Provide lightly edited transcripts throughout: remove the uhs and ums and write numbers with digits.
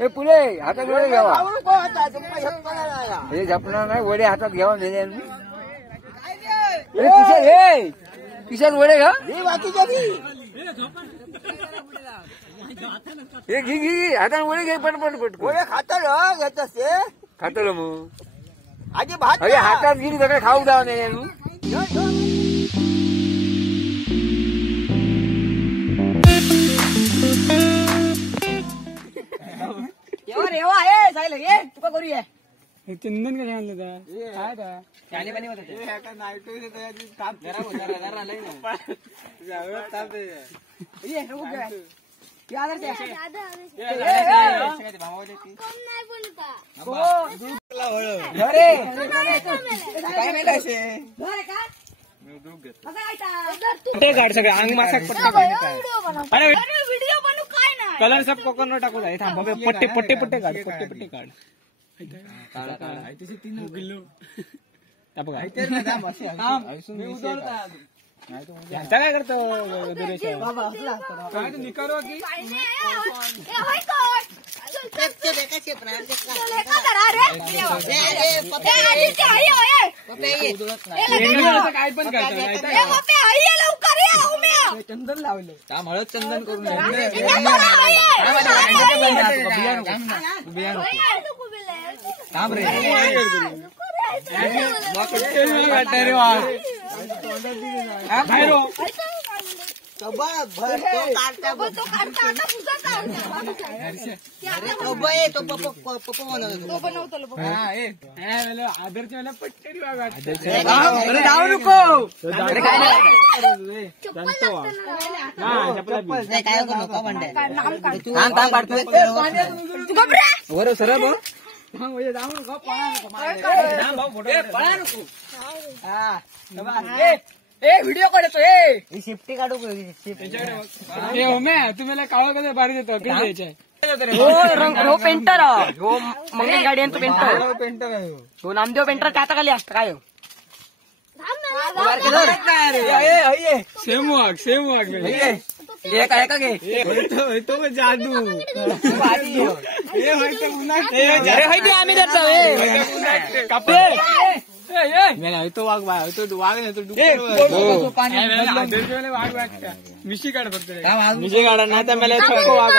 हे पुढे हातात वडे घ्यावा हे झपणार नाही वडे हातात घ्यावा नेले किशात वडे घ्या हे घे हातात वडे घे पटपट वडे खातलं घेत असते खातलं मग आधी भात अरे हातात गिरी सगळं खाऊ द्यावं नेले तुका करूया चंदन का आणलं काय पाणी पाणी होत काढ सगळं अंग मासाक कलर सब कोकण टाकू जाय थांब पट्टे पट्टे पट्टे काढ पट्टे पट्टे काढ काय करतो निकारो की काय पण चंदन लावलं त्यामुळे चंदन करून काम रे व्हिडिओ काढतो शिफ्टी काढू तुम्हाला काळ कसं भारी देतो पेंटर हो मंगल गाडी तो पेंटर हो नामदेव पेंटर आता खाली असतं काय सेम वाग तो जादू आम्ही तो वाघ तो वाघ नाही तो मिशी काढ फक्त मिशी काढा नाही तर मला वाघ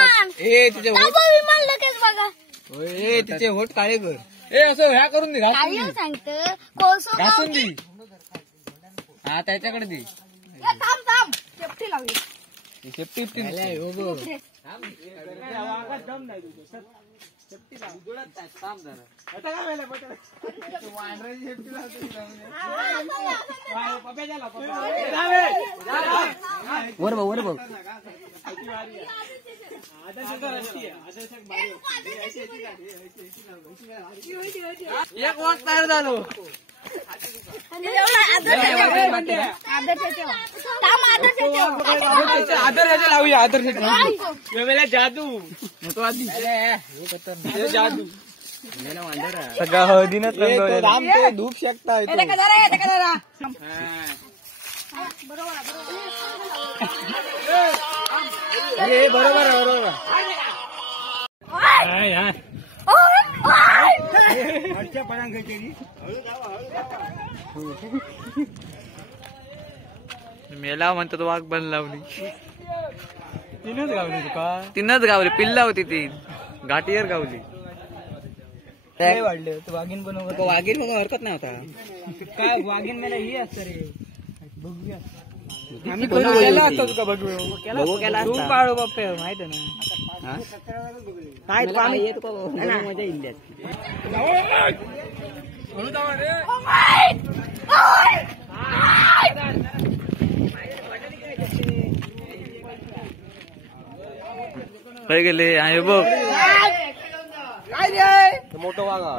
तिचे होट काळे कर असं ह्या करून दे घासून दे हा त्याच्याकडे दे सेफ्टी एक वाट तयार झालो आदर लावूया आदर जादू जादू सगळं हळदीनच धूप शकता बरोबर मेला म्हणतो तो वाघ बन लावली तीनच गावली पिल्ला होती ती घाटीवर गावली वाढले वाघीन बनव वाघीन बघा हरकत नाही होता काय वाघीन मला ही असतं रे बघूया आम्ही केला असतो तुका बघू केला तू पाळू बाप्पे माहिती ना काय आम्ही येत मजा येईल गेले आहे बघ मोठं वाघा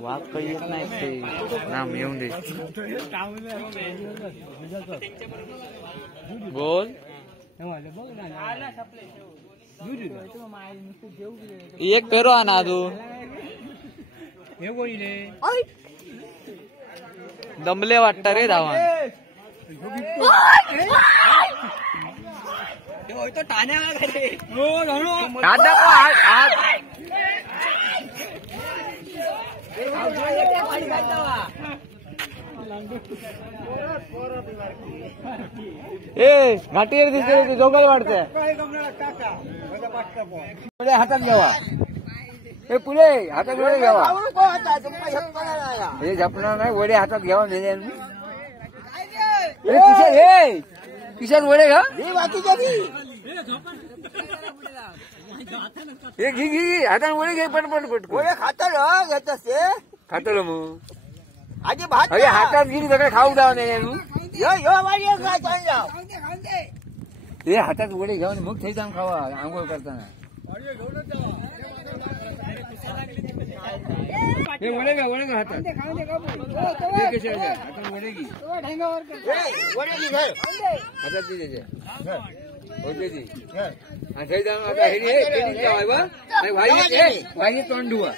वाघ काही येत नाही ते नाम येऊन दे बोल एक पेरो आणा तू दमले वाटत रे धावा तो ठाण्या हात दाखव, हात. ए घाटीवर दिसते जोगाई वाढते. पुढे हातात घ्यावा. हे पुढे हातात वडे घ्यावा. हे झपणार नाही. वडे हातात घ्यावा. किशात वडे घा. हे घे हाताने वडे घे. पटपट खातलो मग. अरे हातात गिरी सगळं खाऊ द्यावं नाही. हे हातात वडे घ्यावं मग ते जाऊन खावा आंघोळ करताना. हे वडे घ्या हातात. हे कसे हातात वडे घे. हातात दे होते ती. थंय जाऊन आता हे वाई तोंड धुवा.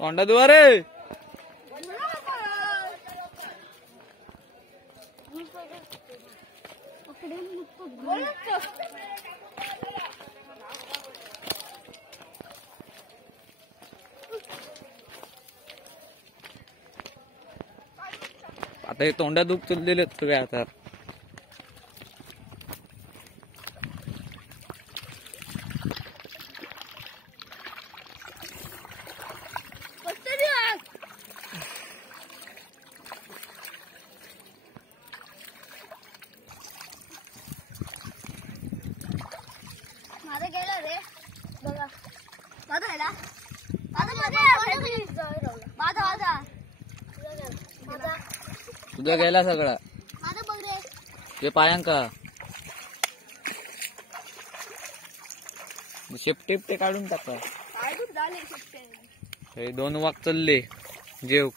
तोंडा धुवा रे. आता हे तोंडा दुख चुललेले सगळे आता. माझा गेला रे बघा. माझा गेला. माझा तुझा गेला सगळा. माझा बघ रे. ते पायांका शेपटेप ते काढून टाका. हे 2 वाक चालले जेव.